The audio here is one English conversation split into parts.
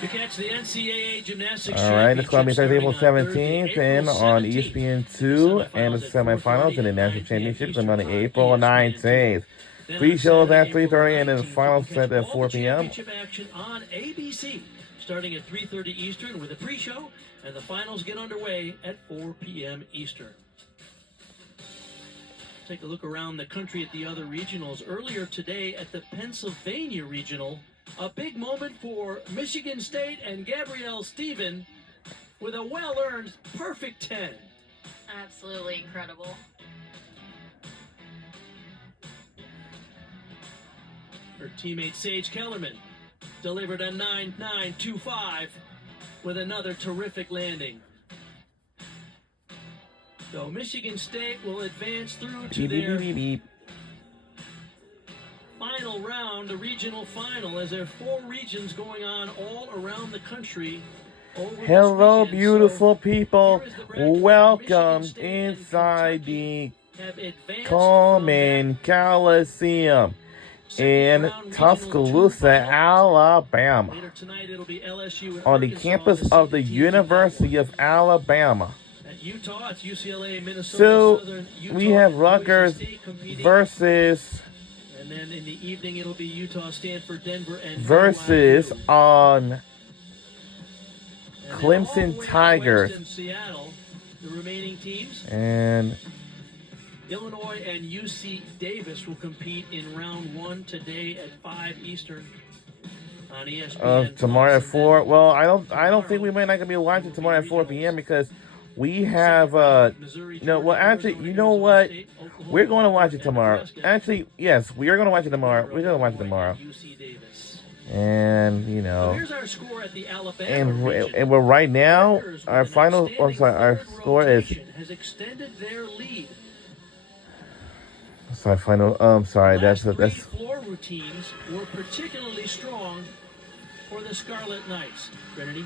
To catch the NCAA gymnastics. All right, it's going to be Thursday, April 17th, and on ESPN2, and the semifinals and the national championships on Monday, April 19th. Pre-shows at 3:30, and then the finals set at 4 p.m. Action on ABC, starting at 3:30 Eastern with a pre-show, and the finals get underway at 4 p.m. Eastern. Take a look around the country at the other regionals. Earlier today at the Pennsylvania Regional, a big moment for Michigan State and Gabrielle Stephen with a well-earned perfect 10. Absolutely incredible. Her teammate Sage Kellerman delivered a 9.925 with another terrific landing. So Michigan State will advance through to their final round, the regional final, as there are 4 regions going on all around the country. Hello, beautiful people. Welcome inside the Coleman Coliseum in Tuscaloosa, Alabama, on the campus of the University of Alabama. Utah, it's UCLA, Minnesota, So Southern Utah, we have Rutgers versus and then in the evening it'll be Utah, Stanford, Denver, and versus BYU. on And Clemson Tigers. In Seattle, the remaining teams, And Illinois and UC Davis will compete in round 1 today at 5 Eastern on ESPN. tomorrow at 4. Well, I don't think we might not gonna be watching tomorrow at 4 p.m. because we have well, actually, you know what? We're going to watch it tomorrow. Actually, yes, we are going to watch it tomorrow. We're going to watch it tomorrow. And Here's our score at the Alabama region. and we're right now our final. I'm sorry, our score is. Has extended their lead. Sorry, final. Sorry, that's. Floor routines were particularly strong for the Scarlet Knights. Trinity.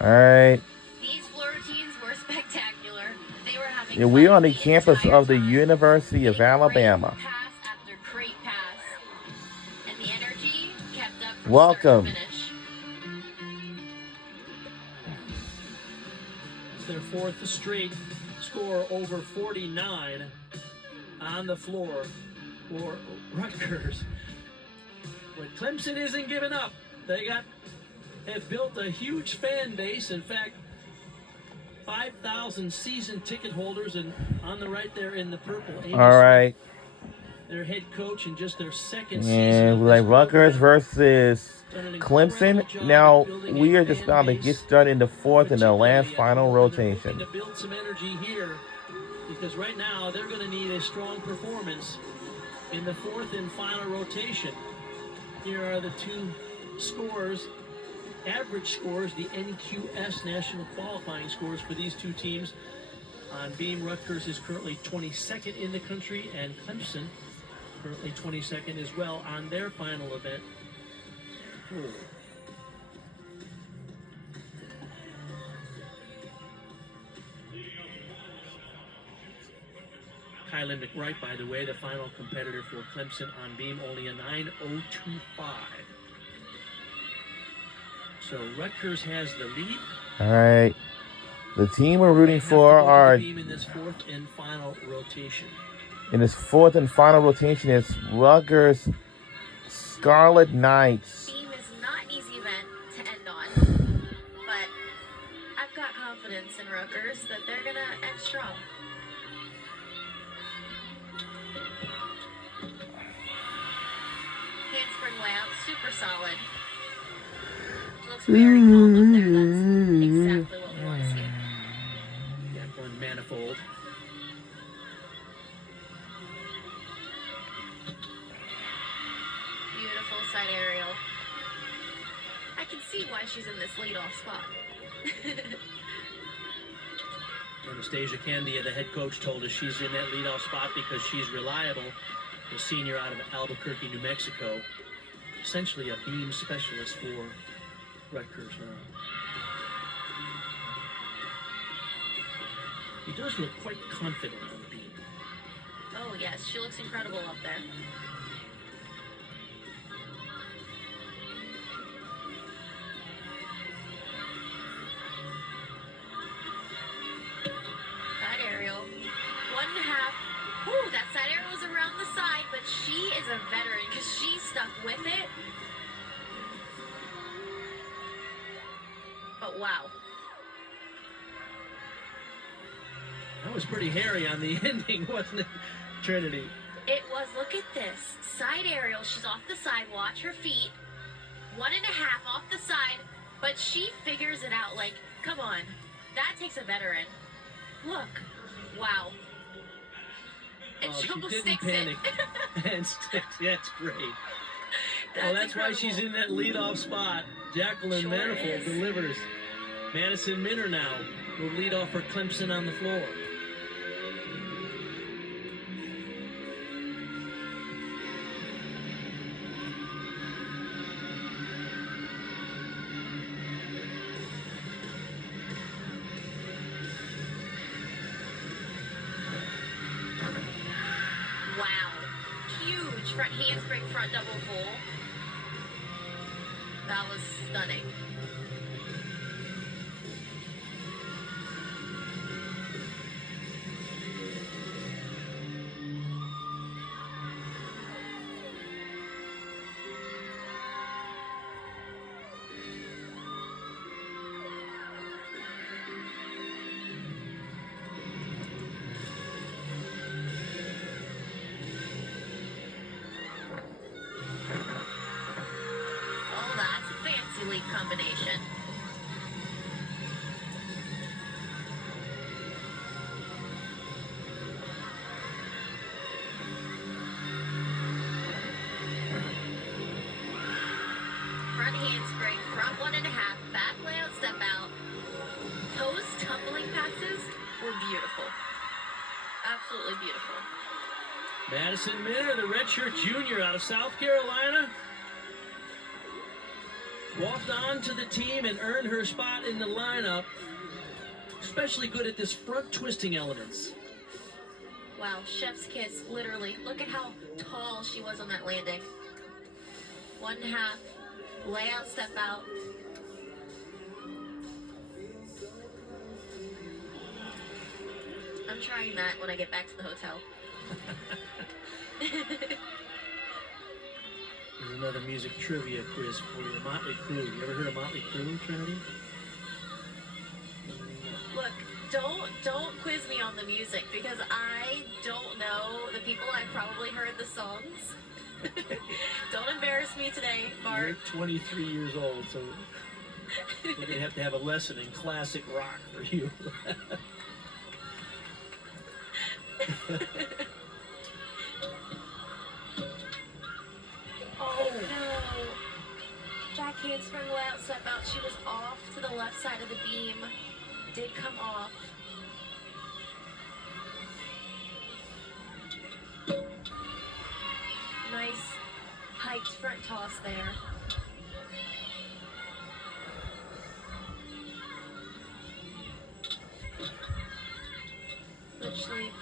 All right. These floor routines were spectacular. They were having Yeah, we fun on the campus of the time. University of They had Alabama. great pass after great pass, and the energy kept up from Welcome. start to finish. It's their 4th straight score over 49 on the floor for Rutgers. But Clemson isn't giving up. They have built a huge fan base. In fact, 5,000 season ticket holders, and on the right there in the purple, Amy All right. Smith, their head coach in just their second season. And like Rutgers versus Clemson. Now we are just about to get started in the 4th and the last final rotation. To build some energy here, because right now they're going to need a strong performance in the 4th and final rotation. Here are the 2 scores, average scores, the NQS national qualifying scores for these 2 teams. On Beam, Rutgers is currently 22nd in the country, and Clemson currently 22nd as well on their final event. Kylan McWright, by the way, the final competitor for Clemson on Beam, only a 9.025. So Rutgers has the lead. All right. The team we're rooting for are in this 4th and final rotation. In this 4th and final rotation, it's Rutgers Scarlet Knights. Beam is not an easy event to end on, but I've got confidence in Rutgers that they're gonna end strong. Handspring layout, super solid. Looks very calm up there. That's exactly what we want to see. Yeah, one manifold. Beautiful side aerial. I can see why she's in this leadoff spot. Anastasia Candia, the head coach, told us she's in that leadoff spot because she's reliable. The senior out of Albuquerque, New Mexico. Essentially a beam specialist for Rutgers now. He does look quite confident on the beam. Oh yes, she looks incredible up there. stuck with it. But wow. That was pretty hairy on the ending, wasn't it, Trinity? It was. Look at this. Side aerial. She's off the side. Watch her feet. 1.5 off the side. But she figures it out. Like, come on. That takes a veteran. Look. Wow. And she almost didn't sticks panic it. and sticks. That's great. That's why she's in that leadoff spot. Jacqueline Sure Manifold is. delivers. Madison Minner now will lead off for Clemson on the floor. Wow. Huge front handspring, front double full. That was stunning. Oh, that's a fancy leap combination. Front handspring, front 1.5, back layout, step out. Those tumbling passes were beautiful. Absolutely beautiful. Madison Minner, the redshirt junior out of South Carolina, walked on to the team and earned her spot in the lineup. Especially good at this front twisting elements. Wow, chef's kiss, literally. Look at how tall she was on that landing. 1.5, layout, step out. I'm trying that when I get back to the hotel. Here's another music trivia quiz for you. Motley Crue. You ever heard of Motley Crue, Trinity? Look, don't quiz me on the music because I don't know the people. I've probably heard the songs. Don't embarrass me today, Bart. You're 23 years old, so we're going to have a lesson in classic rock for you. Oh no! Back handspring layout, step out. She was off to the left side of the beam. Did come off. Nice hiked front toss there. Switch leap.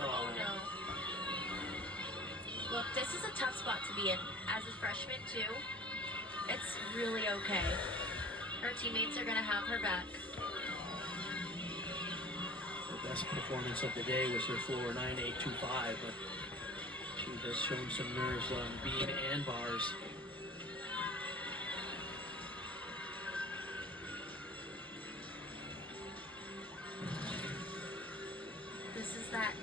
Oh no. Look, this is a tough spot to be in. As a freshman too, it's really okay. Her teammates are gonna have her back. The best performance of the day was her floor 9825, but she has shown some nerves on beam and bars. This is that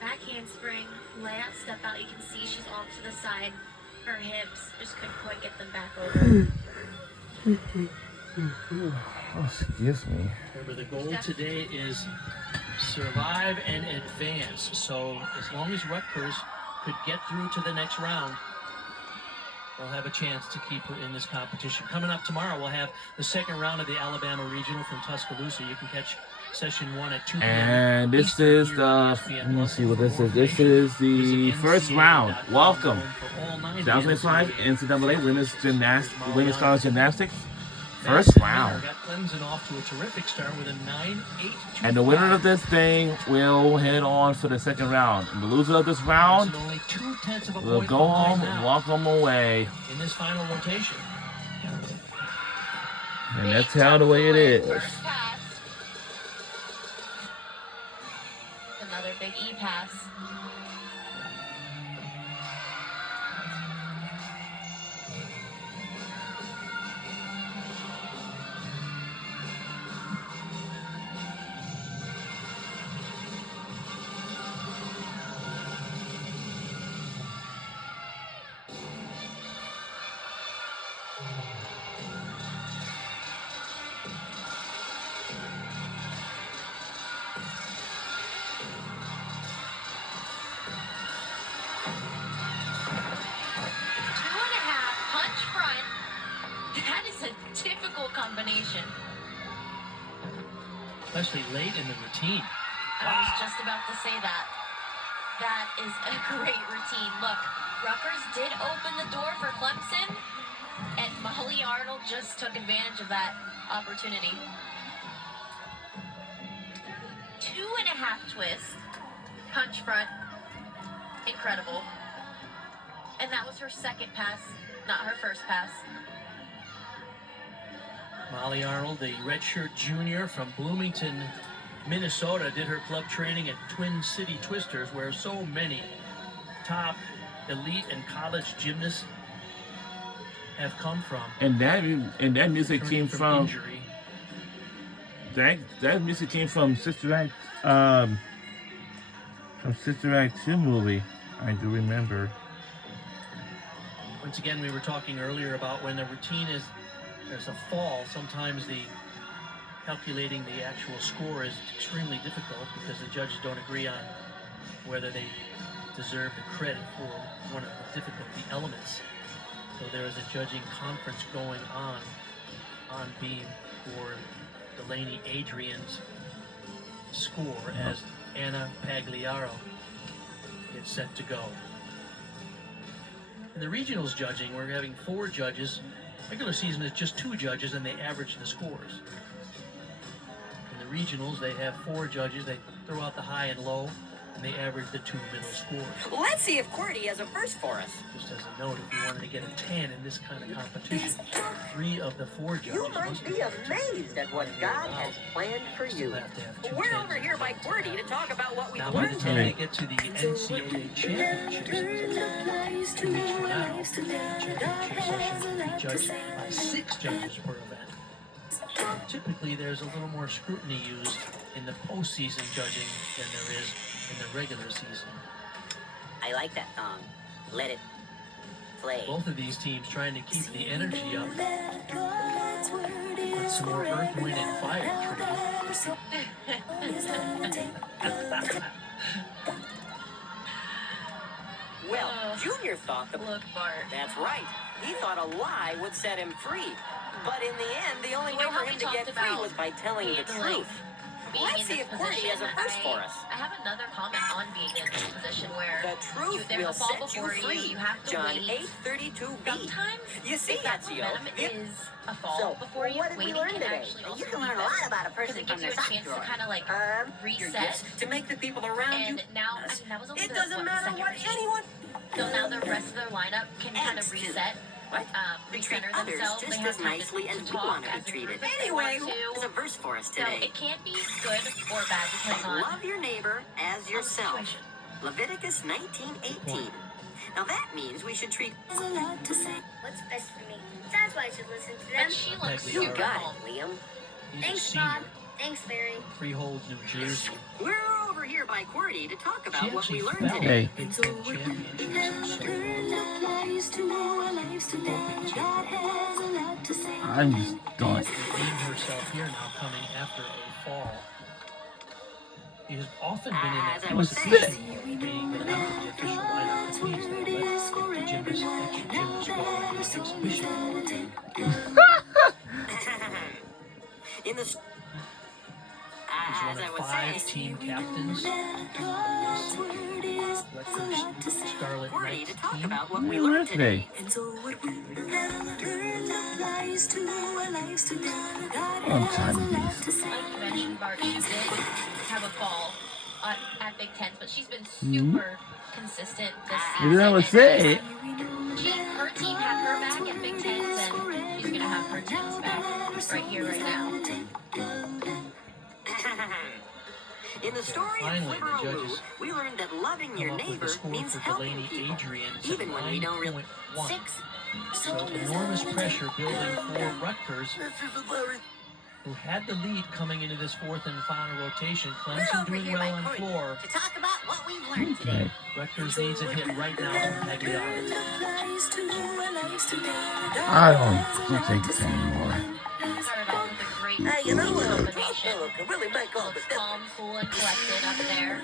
back handspring, layout, step out. You can see she's off to the side. Her hips just couldn't quite get them back over. Oh, excuse me. Remember, the goal today is survive and advance. So as long as Rutgers could get through to the next round, they'll have a chance to keep her in this competition. Coming up tomorrow, we'll have the second round of the Alabama Regional from Tuscaloosa. You can catch session 1 at 2 p.m. And this is the, let me see what this is. This is the first round. Welcome. 2005 NCAA Women's College Gymnastics. First round. Got Clemson off to a terrific start with a 9-8. And the winner of this thing will head on for the second round. And the loser of this round Only 0.2 of a will point go behind home and now walk home away. in this final rotation. And that's how the way it is. First pass. Another big E pass. combination. Especially late in the routine. I was just about to say that. That is a great routine. Look, Rutgers did open the door for Clemson, and Molly Arnold just took advantage of that opportunity. 2.5 twist, punch front, incredible. And that was her second pass, not her first pass. Molly Arnold, the redshirt junior from Bloomington, Minnesota, did her club training at Twin City Twisters, where so many top elite and college gymnasts have come from. And that music Returning came from injury. that music came from Sister Act from Sister Act 2 movie. I do remember. Once again, we were talking earlier about when the routine is, there's a fall, sometimes the calculating the actual score is extremely difficult because the judges don't agree on whether they deserve the credit for one of the difficulty elements. So there is a judging conference going on beam for Delaney Adrian's score as Anna Pagliaro gets set to go. In the regionals judging, we're having 4 judges. Regular season is just 2 judges, and they average the scores. In the regionals, they have 4 judges. They throw out the high and low, and they average the 2 middle scores. Let's see if QWERTY has a verse for us. Just as a note, if you wanted to get a 10 in this kind of competition, 3 of the 4 judges You might must be amazed at what God has planned for still you. have to have 2 We're 10s over here by QWERTY to talk about what we've Now, by the learned time they today. get to the NCAA championships, each now, the championship session will be judged by 6 judges per event. Typically, there's a little more scrutiny used in the postseason judging than there is in the regular season. I like that song. Let it play. Both of these teams trying to keep the energy up with some more Earth, Wind, and Fire training. Well, Junior thought the... Look, Bart. That's right. He thought a lie would set him free. But in the end, the only way for him to get free was by telling the truth. Being Let's in see this if QWERTY has a position, verse for us. I have another comment on being in this position where The truth there's will a ball set you before free. you have to John wait. 8:32b. Sometimes You see, if that Ezio, momentum is a fall So, before you, what did we waiting learn can today? actually also You can be learn a better, lot about a because person it from gives you their a sock chance to drawer. kind of like Your reset. gifts to make the people around you. And now, I mean, that was only It the, doesn't what, matter second what routine. anyone... So now the rest of their lineup can kind of Thanks to- reset, What? We treat recenter others themselves. just They have as time nicely to as we talk want to as be a treated. group if they Anyway, want there's a to. verse for us So today. it can't be good or bad depending on Love your neighbor as yourself. situation. Leviticus 19:18. Now that means we should treat... What's best for me? That's why I should listen to them. But she looks You You super got calm. it, Liam. He's a Thanks, senior, Bob. Thanks, Barry. Freehold, New Jersey. We're over here by QWERTY to talk She about what actually we learned fell today. at Big Ten championships. I'm just done. Redeemed herself here now, coming after a fall. He has often been in As that I was position, being the member of the official lineup of teams that let the gymnasts, extra gymnasts go in the exhibition. In the... He's As one I of was 5 saying, team captains. Rutgers Scarlet QWERTY Knights to talk team. about what What we we learned learned today. I'm tired of these. Like you mentioned, Bart, she did have a fall at Big Tens, but she's been super consistent this season. You know what I'm saying? Her team had her back at Big Tens, and she's gonna have her team's back right here, right now. In the story of Finally, the Flipperaloo, judges we learned that loving Come your up with neighbor the score means for helping Delaney people, Adrian, even when we don't really... 9.1. 6. So enormous pressure building for Rutgers, who had the lead coming into this 4th and final rotation. We're Clemson over doing here by well on QWERTY floor. to talk about what we've learned today. Okay. Rutgers needs a hit right now from Pagliaro. I don't take this anymore. Started off with a great Hey, you know, a drunk combination. fellow can really make all the Looks difference. calm, cool, and collected up there.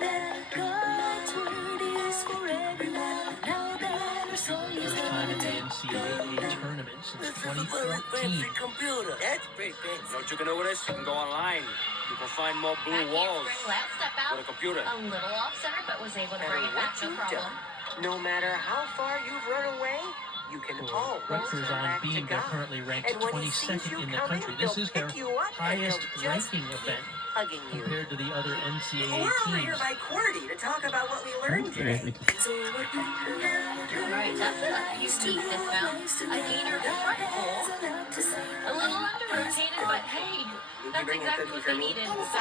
First time in the NCAA NCAA tournament since This is a very 2014. fancy computer. That's pretty fancy. Know what you can do with this? You can go online. You can find more blue That walls handspring last step out. with a computer. A little off center, but was able to bring And it back, what no you've problem. done, no matter how far you've run away, you can always Rutgers come on back to Beam, they're God. currently ranked And when he sees 22nd you in the coming, country. This he'll is their pick you up and highest he'll just ranking keep event hugging you. compared to the other NCAA We're over here teams. by QWERTY to talk about what we learned today. Alright, that's a unique dismount. A gainer front pull. A little under rotated, but hey, that's exactly what they needed. So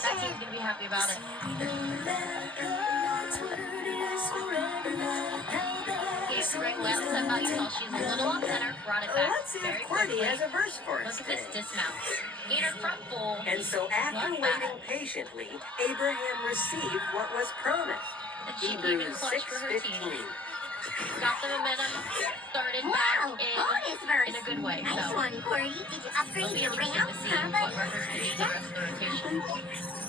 that team's gonna be happy about it. Spring last step out, you saw she's a little off center, brought it back Let's see very if QWERTY quickly. has a verse for us Look at this today. dismount. Gainer front full. And so after Not waiting bad. patiently, Abraham received what was promised. And she came in Hebrews clutch for her team. 6:15. Got the momentum, started Wow, back bonus verse. in a good way. Nice So one, Corey. Did you it'll upgrade be your interesting ramp? to see what Rutgers can do the rest of the rotation.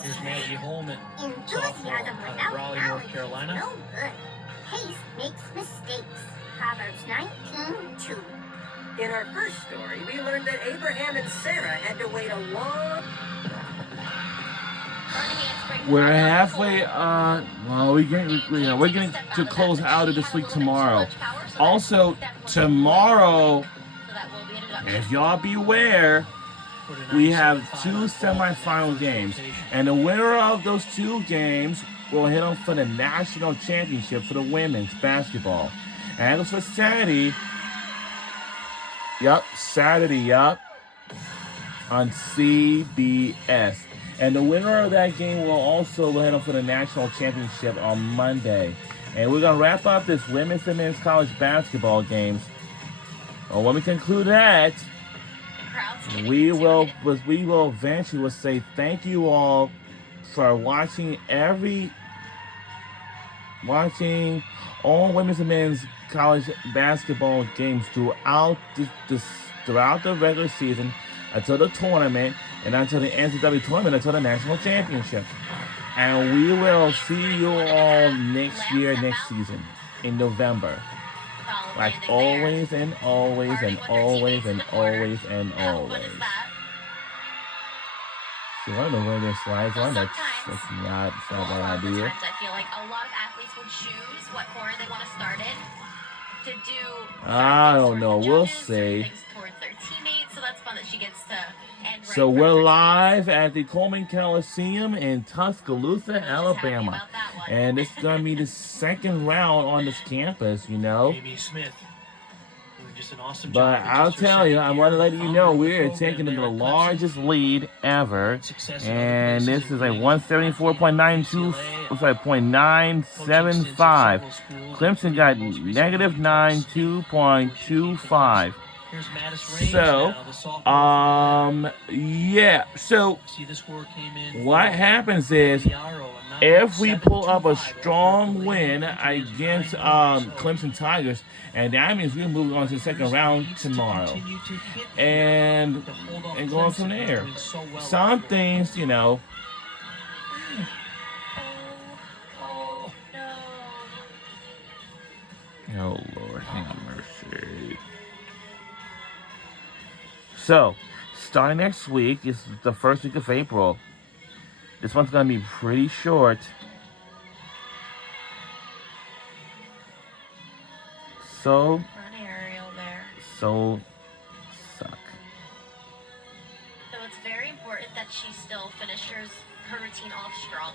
Here's Maggie Holman, sophomore Enthusiasm out of without Raleigh, knowledge North is Carolina. no good. Haste makes mistakes. Proverbs 19:2. In our first story, we learned that Abraham and Sarah had to wait a long We're halfway. Well, we're getting to close out of this week tomorrow. Also, tomorrow, if y'all beware, we have two semifinal games, and the winner of those two games will hit on for the national championship for the women's basketball. And as for Saturday, Saturday, on CBS. And the winner of that game will also head on for the national championship on Monday. And we're going to wrap up this women's and men's college basketball games. Well, when we conclude that, we will eventually say thank you all for watching all women's and men's college basketball games throughout the regular season until the tournament and until the NCAA tournament until the national championship. And we will see you all next season in November. Like always and always and always and always and always. See, one of the winning slides, one that's not a bad idea. I feel like a lot of athletes will choose what corner they want to start in to do. I don't know. We'll Judges, see. things towards their teammates, so that's fun that she gets to end right So for we're her live at the Coleman Coliseum in Tuscaloosa, teammates. Just happy Alabama. about that one. And it's going to be the second round on this campus, you know. Amy Smith doing just an awesome But job. I'll It's just her tell you, second I want to year let you know following the we're program taking the there at Clemson. largest lead ever. Success in other And places, this is a including 174.92, UCLA, sorry, .975. Clemson got negative 92.25. Here's Mattis Raines So, now, the sophomore. yeah. So See, the score came in what for happens is, Diarra, a if we pull up a 9.725 strong win elementary is against 9 so Clemson Tigers, and that means we're moving on to the second round needs to tomorrow, continue to hit and to hold off going from Clemson, there. doing so well Some up there. things, you know. Oh, no. Oh Lord, have mercy. So, starting next week is the first week of April. This one's gonna be pretty short. So Run aerial there. suck. So it's very important that she still finishes her routine off strong.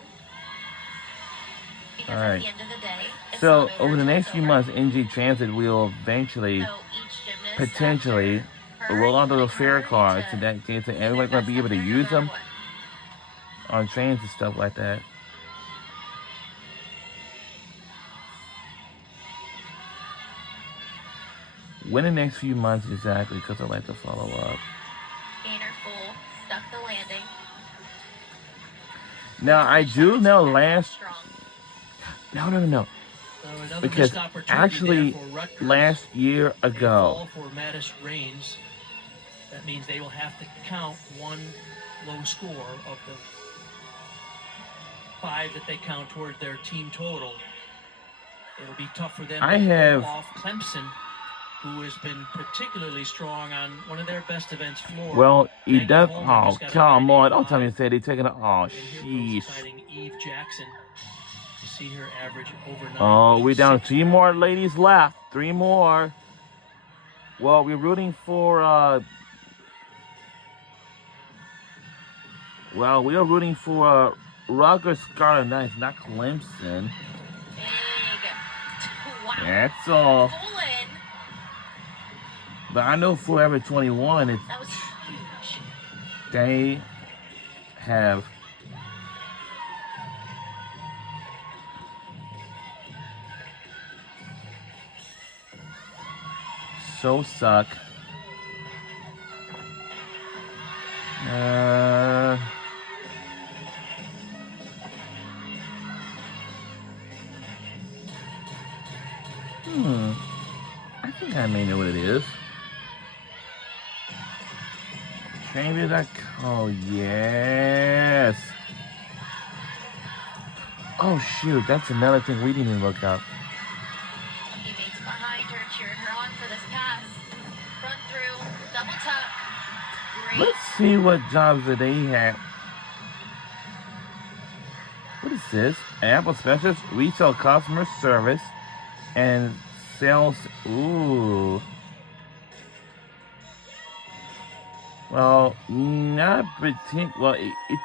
Because All at right. the end of the day, it's So not over the till next it's few over. months, NG Transit will eventually, So each gymnast potentially, after her roll out those putting fare her cards, into so that case their everybody's gonna best be able to effort no use matter them what. on trains and stuff like that. When the next few months exactly, because I like to follow up. Gainer full, stuck the landing. Now I do know last. Strong. No. So another Because missed opportunity actually, there for Rutgers. last year They ago, fall for Mattis Raines. That means they will have to count one low score of the 5 that they count toward their team total. It'll be tough for them I to have- hold off Clemson who has been particularly strong on one of their best events floor. Well, he Maggie does. Holman Oh, just got a come on! Don't 985. tell me to say they taking it. Oh, And here sheesh. goes fighting Eve Jackson. You see her average over 9. Oh, we're down 3 more ladies left. 3 more. Well, we're rooting for. Well, we are rooting for Rutgers Scarlet Knights, not Clemson. Big. Wow. That's all. Full in. But I know Forever 21. It's That was huge. they have. So suck. I think I may know what it is. Maybe that. Oh, yes. Oh, shoot. That's another thing we didn't even look up. Teammates behind her cheered her on for this pass. Run through, double tuck. Great. Let's see what jobs that they have. What is this? Apple Specialist, Retail Customer Service, and Sales. Ooh. Well, not particular. Well, it's.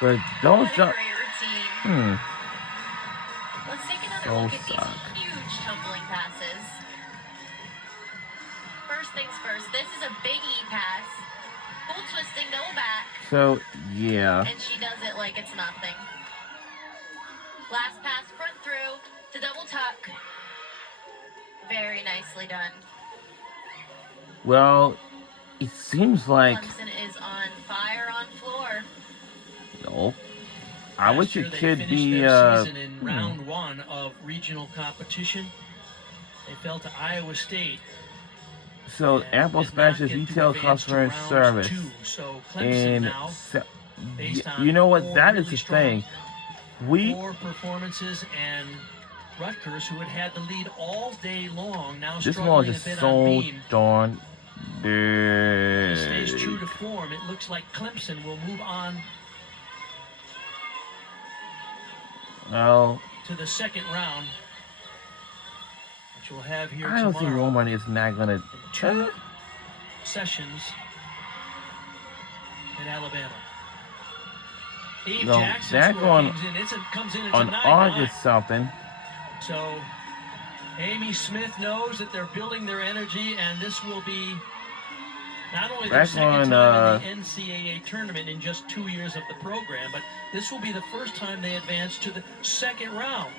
But those What a jobs. great routine. Hmm. Let's take another So look at suck. these huge tumbling passes. First things first, this is a big E pass. Full twisting, no back. So, yeah. And she does it like it's nothing. Last pass front through to double tuck. Very nicely done. Well, it seems like. Clemson is on fire on floor. No. I Last wish year it they could finished be. their season in round 1 of regional competition. They fell to Iowa State. So, and Apple did not Specialist get to Retail advance to Customer round Service. 2. So Clemson And now, based on you know what? 4 That is really the strong thing. We. floor performances, and Rutgers, who had the lead all day long, now This one struggling a is bit on so beam. darn Stays true big. to form. It looks like Clemson will move on Well, to the second round, which we'll have here I don't think tomorrow. Roman is not gonna. 2 sessions in Alabama. Eve No, Jackson that one comes in. It's on a 9-9. August something. So Amy Smith knows that they're building their energy, and this will be not only their Back second on, time in the NCAA tournament in just 2 years of the program, but this will be the first time they advance to the second round.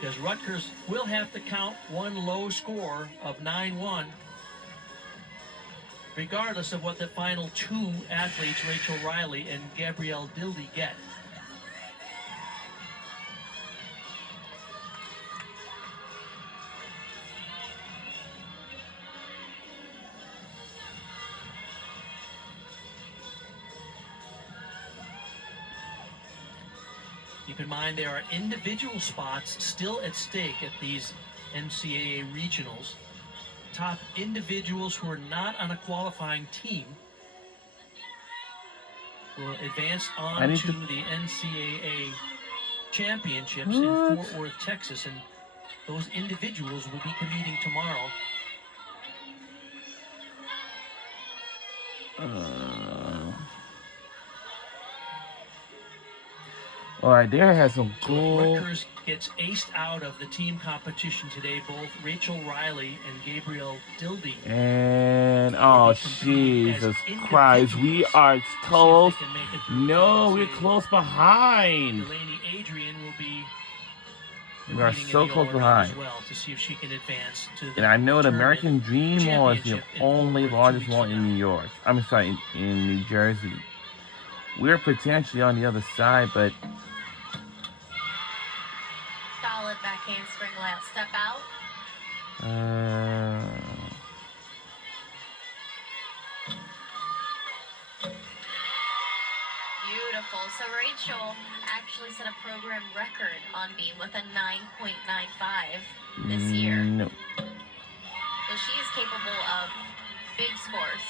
Because Rutgers will have to count one low score of 9-1, regardless of what the final 2 athletes, Rachel Riley and Gabrielle Dildy, get. Keep in mind there are individual spots still at stake at these NCAA regionals. Top individuals who are not on a qualifying team will advance on to the NCAA championships in Fort Worth, Texas, and those individuals will be competing tomorrow. All right, there has some So cool. if Rutgers gets aced out of the team competition today, both Rachel Riley and Gabrielle Dildy And oh Jesus Christ, we are close. No, we're close behind. Delaney Adrian will be We are competing in so the close all-around behind. as well to see if she can advance to the And I know the tournament American Dream Mall is the championship in only Fort Worth 2 largest weeks mall from in now. New York. I'm sorry, in New Jersey. We're potentially on the other side, but Solid back handspring layout. Step out. Beautiful. So Rachel actually set a program record on beam with a 9.95 this year. No. So she is capable of big scores.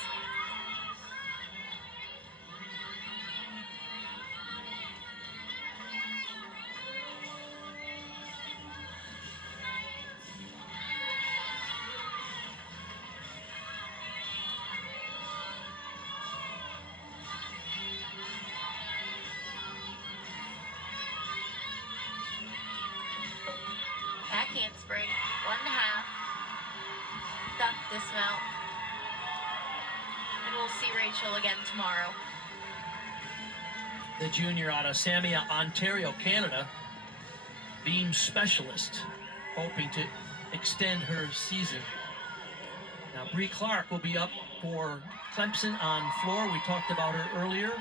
Back handspring, 1.5. Duck dismount. And we'll see Rachel again tomorrow. The junior out of Samia, Ontario, Canada, beam specialist, hoping to extend her season. Now, Bree Clark will be up for Clemson on floor. We talked about her earlier.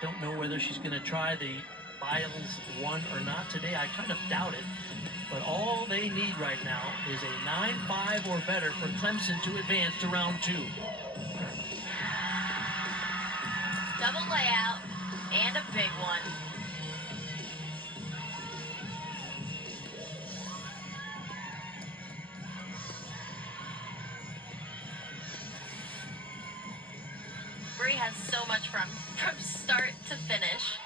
Don't know whether she's going to try the Biles 1 or not today. I kind of doubt it. But all they need right now is a 9.5 or better for Clemson to advance to round 2. Double layout and a big one. Bree has so much from start to finish.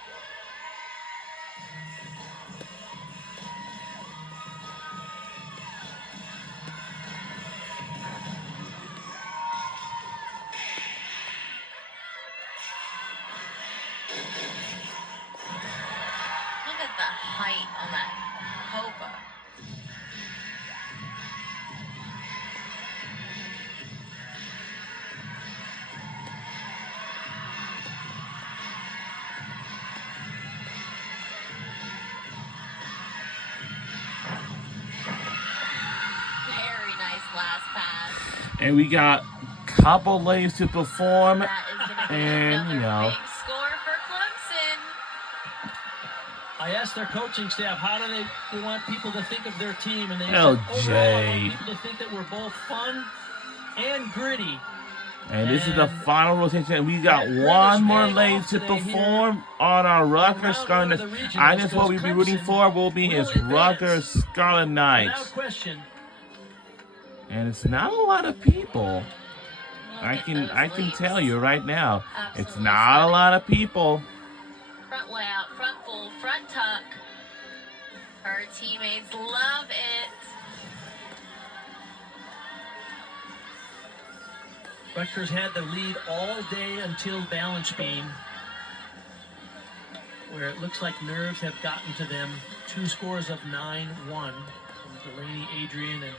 Look at the height on that Hopa. Very nice last pass. And we got couple lays to perform. That is going to be And, another you know. big score for Clemson. I asked their coaching staff, how do they want people to think of their team? And they Oh, said, overall, I Jay. want people to think that we're both fun and gritty. And this is the And final rotation. We got that one British more hang lane off to today here perform on our Rutgers round Scarlet one of Knights. the regionals, I guess what we'll be because rooting Clemson for will be will is advance. Rutgers Scarlet Without Knights. question. And it's not a lot of people. Look I at can those leaps. tell you right now. It's Absolutely not a stunning. lot of people. Front layout, front full, front tuck. Her teammates love it. Rutgers had the lead all day until balance beam, where it looks like nerves have gotten to them. 2 scores of 9-1 from Delaney Adrian and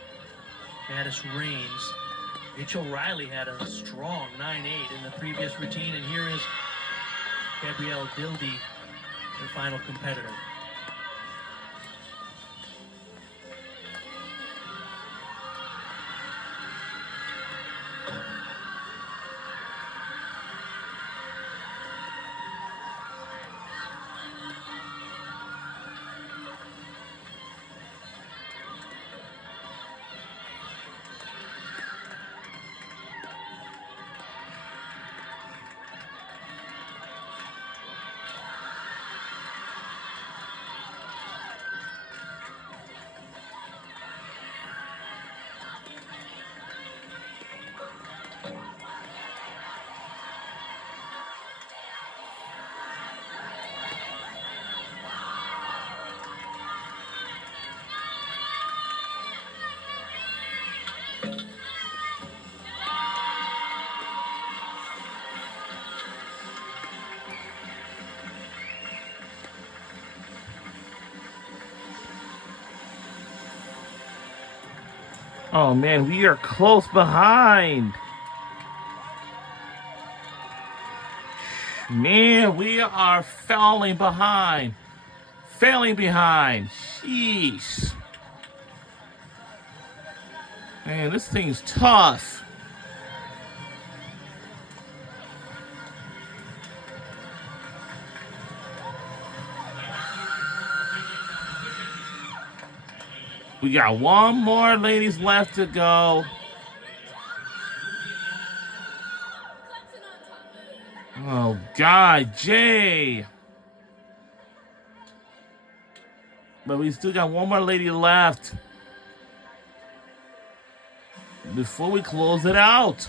Mattis Raines. Rachel Riley had a strong 9-8 in the previous routine, and here is Gabrielle Dildy, their final competitor. Oh man, we are close behind. Man, we are falling behind. Failing behind. Jeez. Man, this thing's tough. We got one more ladies left to go. Oh God, Jay. But we still got one more lady left before we close it out.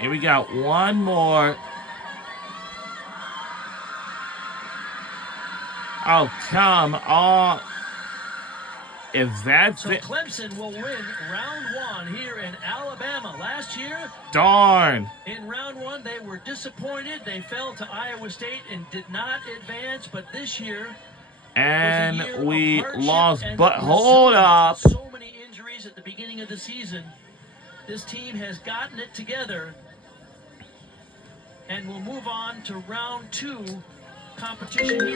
And we got one more. Oh, come on. If that's So it. Clemson will win round 1 here in Alabama. Last year, Darn. in round 1, they were disappointed. They fell to Iowa State and did not advance. But this year, And was a year we of hardship lost. and But hold resilience. up. So many injuries at the beginning of the season. This team has gotten it together and will move on to round 2 competition here.